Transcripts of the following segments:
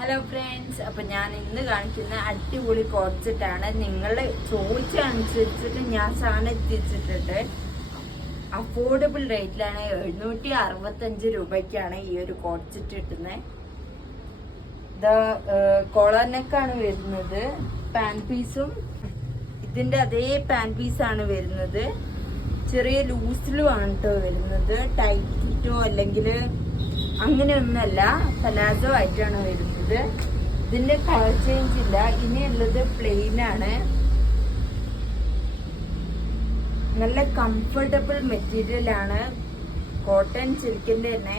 Hello friends, അപ്പൊ ഞാൻ ഇന്ന് കാണിക്കുന്ന അടിപൊളി കോട്ട് സെറ്റാണ്. നിങ്ങൾ ചോദിച്ചനുസരിച്ചിട്ട് ഞാൻ സാധനം എത്തിച്ചിട്ടുണ്ട്. അഫോർഡബിൾ റേറ്റിലാണ് 765 രൂപയ്ക്കാണ് ഈ ഒരു കോട്ട് സെറ്റ് കിട്ടുന്നത്. ഇത് കോളർ നെക്കാണ് വരുന്നത്. പാൻ പീസും ഇതിന്റെ അതേ പാൻ പീസാണ് വരുന്നത്. ചെറിയ ലൂസിലുമാണ് കേട്ടോ വരുന്നത്. ടൈറ്റോ അല്ലെങ്കിൽ അങ്ങനെയൊന്നല്ല, പലാസോ ആയിട്ടാണ് വരുന്നത്. ഇതിന്റെ കളർ ചേഞ്ച് ഇല്ല. ഇനിയുള്ളത് പ്ലെയിൻ ആണ്. നല്ല കംഫർട്ടബിൾ മെറ്റീരിയൽ ആണ്. കോട്ടൺ സിൽക്കിന്റെ തന്നെ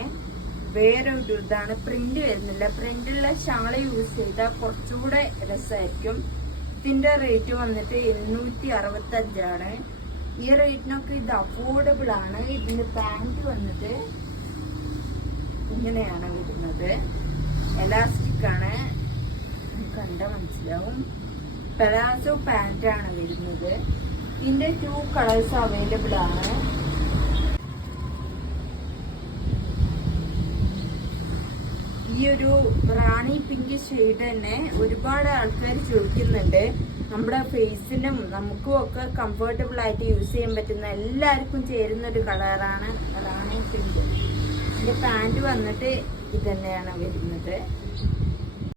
വേറൊരു ഇതാണ്. പ്രിന്റ് വരുന്നില്ല. പ്രിന്റുള്ള ഷാള് യൂസ് ചെയ്താൽ കുറച്ചുകൂടെ രസമായിരിക്കും. ഇതിന്റെ റേറ്റ് വന്നിട്ട് 865 ആണ്. ഈ റേറ്റിനൊക്കെ ഇത് അഫോർഡബിൾ ആണ്. ഇതിന്റെ പാന്റ് വന്നിട്ട് ഇങ്ങനെയാണ് വരുന്നത്. എലാസ്റ്റിക് ആണ്, കണ്ടാൽ മനസ്സിലാവും. പെലാസോ പാന്റ് ആണ് വരുന്നത്. ഇതിന്റെ 2 കളേഴ്സ് അവൈലബിൾ ആണ്. ഈ ഒരു റാണി പിങ്ക് ഷെയ്ഡ് തന്നെ ഒരുപാട് ആൾക്കാർ ചോദിക്കുന്നുണ്ട്. നമ്മുടെ ഫേസിനും നമുക്കും ഒക്കെ കംഫർട്ടബിൾ ആയിട്ട് യൂസ് ചെയ്യാൻ പറ്റുന്ന, എല്ലാവർക്കും ചേരുന്ന ഒരു കളറാണ് റാണി പിങ്ക്. ഇതിന്റെ പാന്റ് വന്നിട്ട് ഇത് തന്നെയാണ് വരുന്നത്.